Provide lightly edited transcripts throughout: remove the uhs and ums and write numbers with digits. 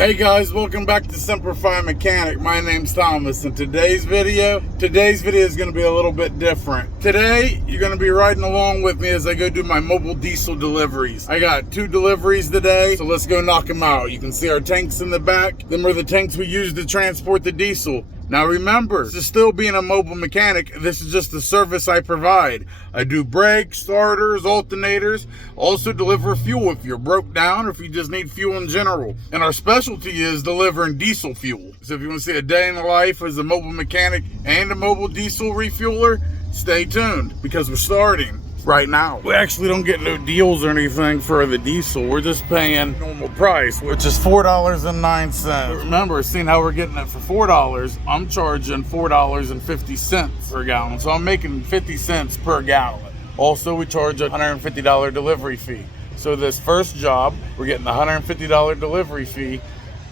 Hey guys, welcome back to Semper Fi Mechanic. My name's Thomas, and today's video is going to be a little bit different. Today, you're going to be riding along with me as I go do my mobile diesel deliveries. I got 2 deliveries today, so let's go knock them out. You can see our tanks in the back. Them are the tanks we use to transport the diesel. Now remember, this is still being a mobile mechanic. This is just the service I provide. I do brakes, starters, alternators, also deliver fuel if you're broke down or if you just need fuel in general. And our specialty is delivering diesel fuel. So if you want to see a day in the life as a mobile mechanic and a mobile diesel refueler, stay tuned because we're starting right now. We actually don't get no deals or anything for the diesel. We're just paying normal price, which is $4.09. Remember, seeing how we're getting it for $4, I'm charging $4.50 per gallon. So I'm making 50 cents per gallon. Also, we charge a $150 delivery fee. So this first job, we're getting the $150 delivery fee,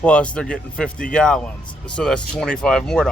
plus they're getting 50 gallons. So that's $25 more.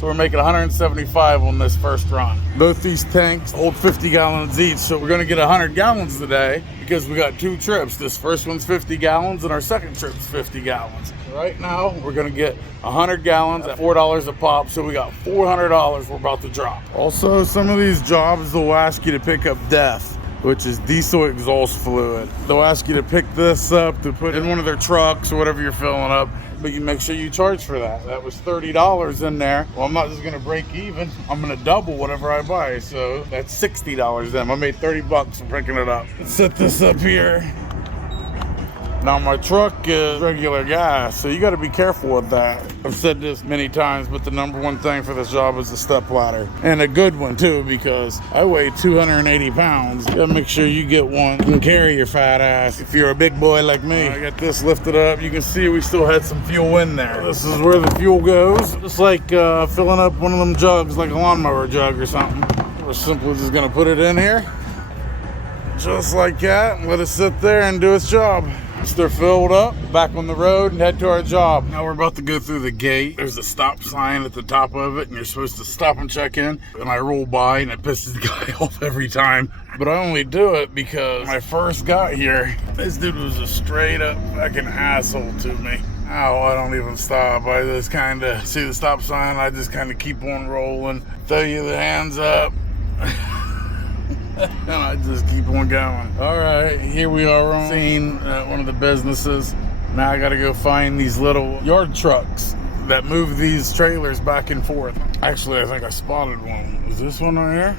So we're making 175 on this first run. Both these tanks hold 50 gallons each, so we're gonna get 100 gallons today because we got 2 trips. This first one's 50 gallons and our second trip's 50 gallons. Right now, we're gonna get 100 gallons at $4 a pop, so we got $400 we're about to drop. Also, some of these jobs, they'll ask you to pick up DEF, which is diesel exhaust fluid. They'll ask you to pick this up to put in one of their trucks or whatever you're filling up, but you make sure you charge for that. That was $30 in there. Well, I'm not just gonna break even, I'm gonna double whatever I buy, so that's $60 then. I made 30 bucks from picking it up. Let's set this up here. Now my truck is regular gas, so you gotta be careful with that. I've said this many times, but the number one thing for this job is the step ladder. And a good one too, because I weigh 280 pounds. You gotta make sure you get one you can carry your fat ass if you're a big boy like me. I got this lifted up. You can see we still had some fuel in there. This is where the fuel goes. Just like filling up one of them jugs, like a lawnmower jug or something. We're simply just gonna put it in here, just like that, and let it sit there and do its job. They're filled up, back on the road, and head to our job. Now we're about to go through the gate. There's a stop sign at the top of it, and you're supposed to stop and check in. And I roll by, and it pisses the guy off every time. But I only do it because when I first got here, this dude was a straight up fucking asshole to me. Oh, I don't even stop. I just kind of see the stop sign. I just kind of keep on rolling, throw you the hands up. And I just keep on going. All right, here we are on scene at one of the businesses. Now I gotta go find these little yard trucks that move these trailers back and forth. Actually, I think I spotted one. Is this one right here?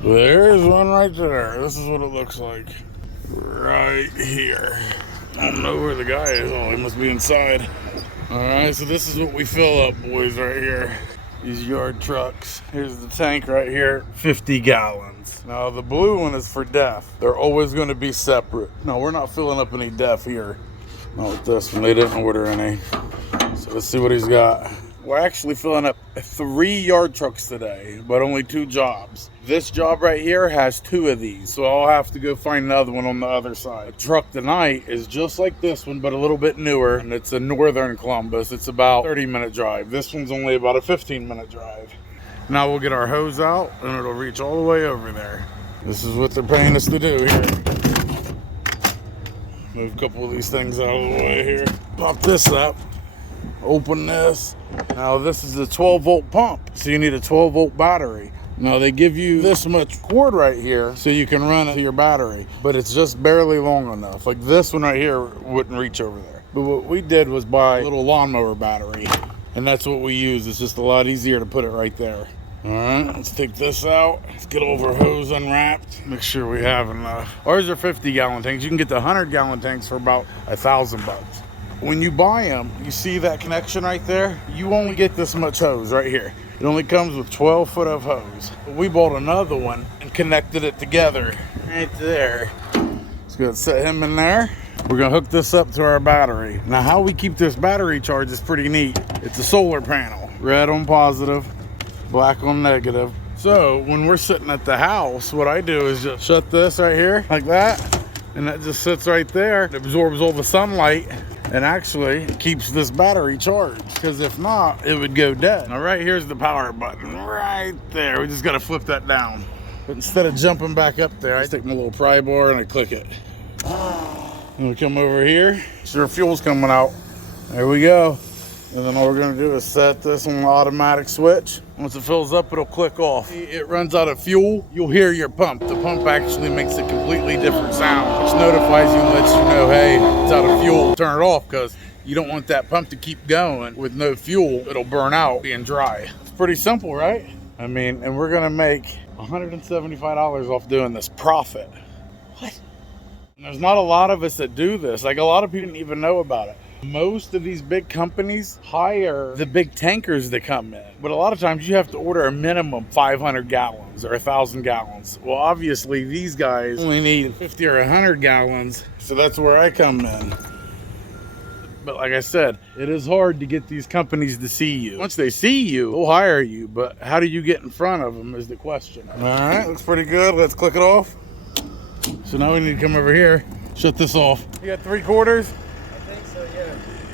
There's one right there. This is what it looks like. Right here. I don't know where the guy is. Oh, he must be inside. All right, so this is what we fill up, boys, right here. These yard trucks. Here's the tank right here, 50 gallons. Now the blue one is for DEF. They're always going to be separate. No, we're not filling up any DEF here. Not with this one, they didn't order any. So let's see what he's got. We're actually filling up 3 yard trucks today, but only 2 jobs. This job right here has 2 of these, so I'll have to go find another one on the other side. The truck tonight is just like this one, but a little bit newer, and it's in northern Columbus. It's about a 30-minute drive. This one's only about a 15-minute drive. Now we'll get our hose out, and it'll reach all the way over there. This is what they're paying us to do here. Move a couple of these things out of the way here. Pop this up. Open this. Now this is a 12-volt pump, so you need a 12-volt battery. Now they give you this much cord right here so you can run it to your battery, but it's just barely long enough. Like this one right here wouldn't reach over there. But what we did was buy a little lawnmower battery, and that's what we use. It's just a lot easier to put it right there. All right, let's take this out. Let's get all of our hose unwrapped. Make sure we have enough. Ours are 50 gallon tanks. You can get the 100 gallon tanks for about $1,000 bucks. When you buy them, you see that connection right there? You only get this much hose right here. It only comes with 12 foot of hose. But we bought another one and connected it together right there. Let's go set him in there. We're gonna hook this up to our battery. Now how we keep this battery charged is pretty neat. It's a solar panel. Red on positive, black on negative. So when we're sitting at the house, what I do is just shut this right here like that. And that just sits right there. It absorbs all the sunlight and actually keeps this battery charged, because if not, it would go dead. Now right here's the power button right there. We just got to flip that down. But instead of jumping back up there, I take my little pry bar and I click it. And we come over here, so our fuel's coming out. There we go. And then all we're gonna do is set this on the automatic switch. Once it fills up, it'll click off. It runs out of fuel, you'll hear your pump. The pump actually makes a completely different sound, which notifies you and lets you know, hey, it's out of fuel. Turn it off, because you don't want that pump to keep going with no fuel. It'll burn out being dry. It's pretty simple, right? I mean, and we're gonna make $175 off doing this profit. What? And there's not a lot of us that do this. Like, a lot of people didn't even know about it. Most of these big companies hire the big tankers that come in, but a lot of times you have to order a minimum 500 gallons or 1,000 gallons. Well, obviously these guys only need 50 or 100 gallons, so that's where I come in. But like I said, it is hard to get these companies to see you. Once they see you, they'll hire you, but how do you get in front of them is the question. All right, looks pretty good. Let's click it off. So now we need to come over here, shut this off. You got 3/4?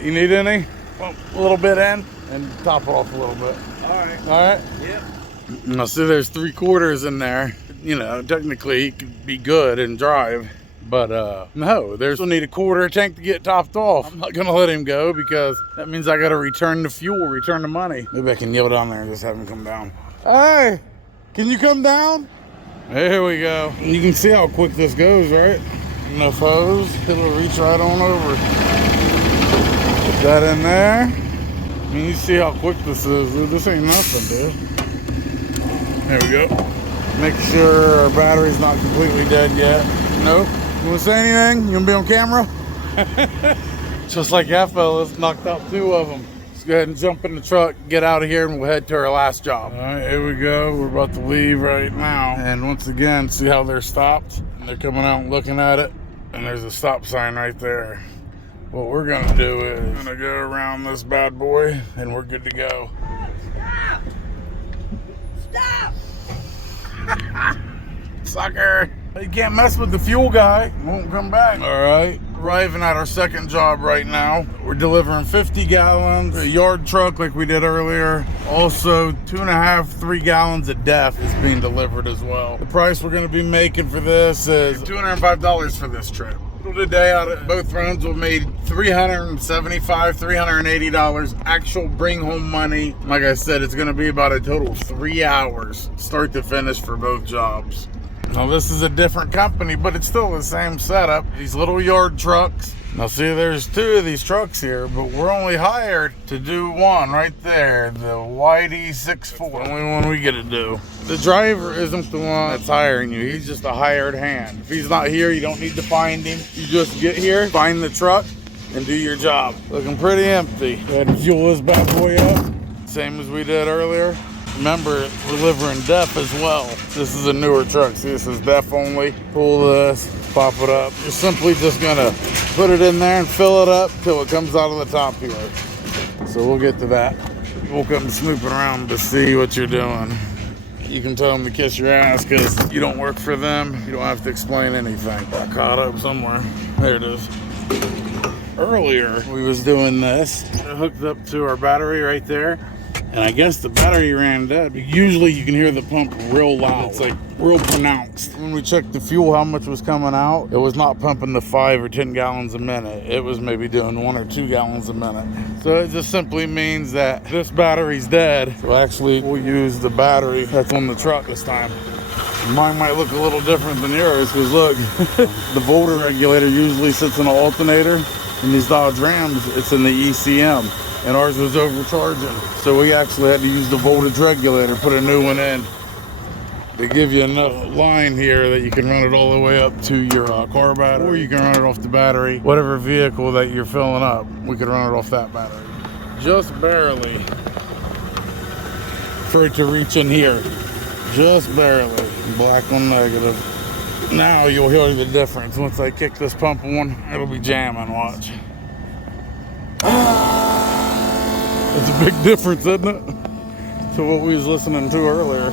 You need any? Pump a little bit in and top it off a little bit. All right. All right? Yep. Now, see, there's 3/4 in there. You know, technically it could be good and drive, but no, there's still need a 1/4 tank to get topped off. I'm not gonna let him go because that means I gotta return the fuel, return the money. Maybe I can kneel down there and just have him come down. Hey, can you come down? There we go. You can see how quick this goes, right? Enough hose, it'll reach right on over. Put that in there. I mean, you see how quick this is, dude. This ain't nothing, dude. There we go. Make sure our battery's not completely dead yet. Nope. You wanna say anything? You wanna be on camera? Just like that fellas, knocked out 2 of them. Let's go ahead and jump in the truck, get out of here, and we'll head to our last job. All right, here we go. We're about to leave right now. And once again, see how they're stopped? And they're coming out and looking at it. And there's a stop sign right there. What we're gonna do is we're gonna go around this bad boy and we're good to go. Stop! Stop! Sucker! You can't mess with the fuel guy. Won't come back. All right, arriving at our second job right now. We're delivering 50 gallons, a yard truck like we did earlier. Also 2.5, 3 gallons of DEF is being delivered as well. The price we're gonna be making for this is $205 for this trip. Today out of both runs we made $375, $380 actual bring home money. Like I said, it's going to be about a total of 3 hours start to finish for both jobs. Now this is a different company, but it's still the same setup. These little yard trucks. Now see, there's 2 of these trucks here, but we're only hired to do one right there, the YD64. The only one we get to do. The driver isn't the one that's hiring you. He's just a hired hand. If he's not here, you don't need to find him. You just get here, find the truck, and do your job. Looking pretty empty. Go ahead and fuel this bad boy up, same as we did earlier. Remember, we're delivering DEF as well. This is a newer truck. See, this is DEF only. Pull this, pop it up. You're simply just gonna put it in there and fill it up till it comes out of the top here. So we'll get to that. We'll come snooping around to see what you're doing. You can tell them to kiss your ass because you don't work for them. You don't have to explain anything. Got caught up somewhere. There it is. Earlier, we was doing this. It hooked up to our battery right there. And I guess the battery ran dead. Usually you can hear the pump real loud. It's like real pronounced. When we checked the fuel, how much was coming out, it was not pumping the 5 or 10 gallons a minute. It was maybe doing 1 or 2 gallons a minute. So it just simply means that this battery's dead. So actually we'll use the battery that's on the truck this time. Mine might look a little different than yours because look, the voltage regulator usually sits in an alternator. In these Dodge Rams, it's in the ECM. And ours was overcharging. So we actually had to use the voltage regulator, put a new one in. They give you enough line here that you can run it all the way up to your car battery, or you can run it off the battery. Whatever vehicle that you're filling up, we could run it off that battery. Just barely for it to reach in here. Just barely. Black on negative. Now you'll hear the difference. Once I kick this pump on, it'll be jamming, watch. It's a big difference, isn't it? To what we was listening to earlier.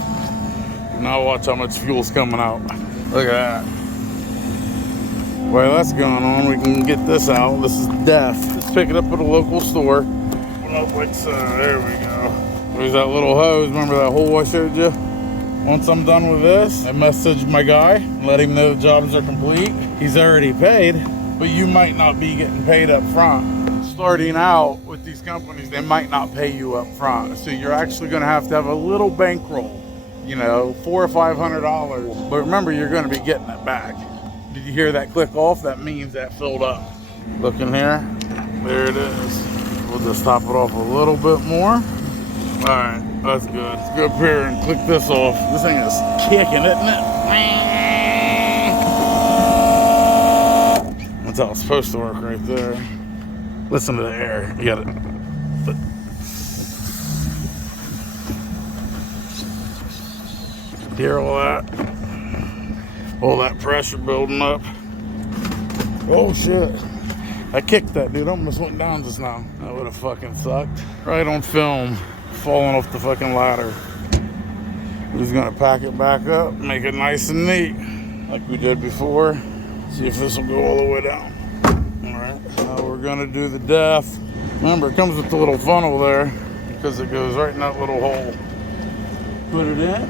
Now watch how much fuel's coming out. Look at that. While that's going on, we can get this out. This is DEF. Let's pick it up at a local store. There we go. There's that little hose. Remember that hole I showed you? Once I'm done with this, I message my guy, let him know the jobs are complete. He's already paid, but you might not be getting paid up front. starting out with these companies, they might not pay you up front. So you're actually gonna have to have a little bankroll, you know, $400 or $500. But remember, you're gonna be getting it back. Did you hear that click off? That means that filled up. Look in here, there it is. We'll just top it off a little bit more. All right, that's good. Let's go up here and click this off. This thing is kicking, isn't it? That's how it's supposed to work right there. Listen to the air. You got it. Hear all that pressure building up. Oh shit. I kicked that dude. I almost went down just now. That would have fucking sucked. Right on film, falling off the fucking ladder. We're just gonna pack it back up, make it nice and neat, like we did before. See if this will go all the way down. All right, now we're gonna do the depth. Remember, it comes with the little funnel there because it goes right in that little hole. Put it in,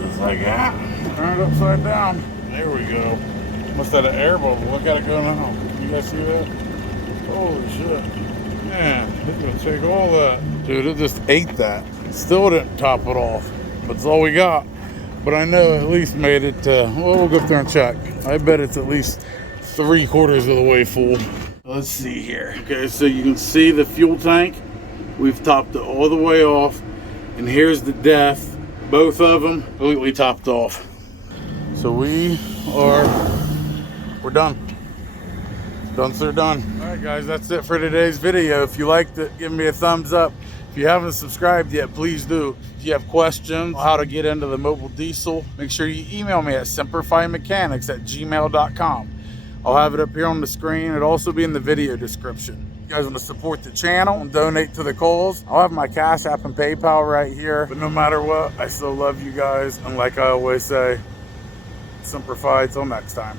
just like that. Turn it upside down. There we go. Must have an air bubble. Look at it go now. You guys see that? Holy shit. Man, it's gonna take all that. Dude, it just ate that. Still didn't top it off. That's all we got. But I know at least made it to, well, we'll go up there and check. I bet it's at least 3/4 of the way full. Let's see here. Okay, so you can see the fuel tank. We've topped it all the way off. And here's the depth. Both of them completely topped off. So we're done. Done, sir, done. All right, guys, that's it for today's video. If you liked it, give me a thumbs up. If you haven't subscribed yet, please do. If you have questions on how to get into the mobile diesel, make sure you email me at semperfimechanics@gmail.com. I'll have it up here on the screen. It'll also be in the video description. If you guys want to support the channel and donate to the cause, I'll have my Cash App and PayPal right here. But no matter what, I still love you guys. And like I always say, Semper Fi, till next time.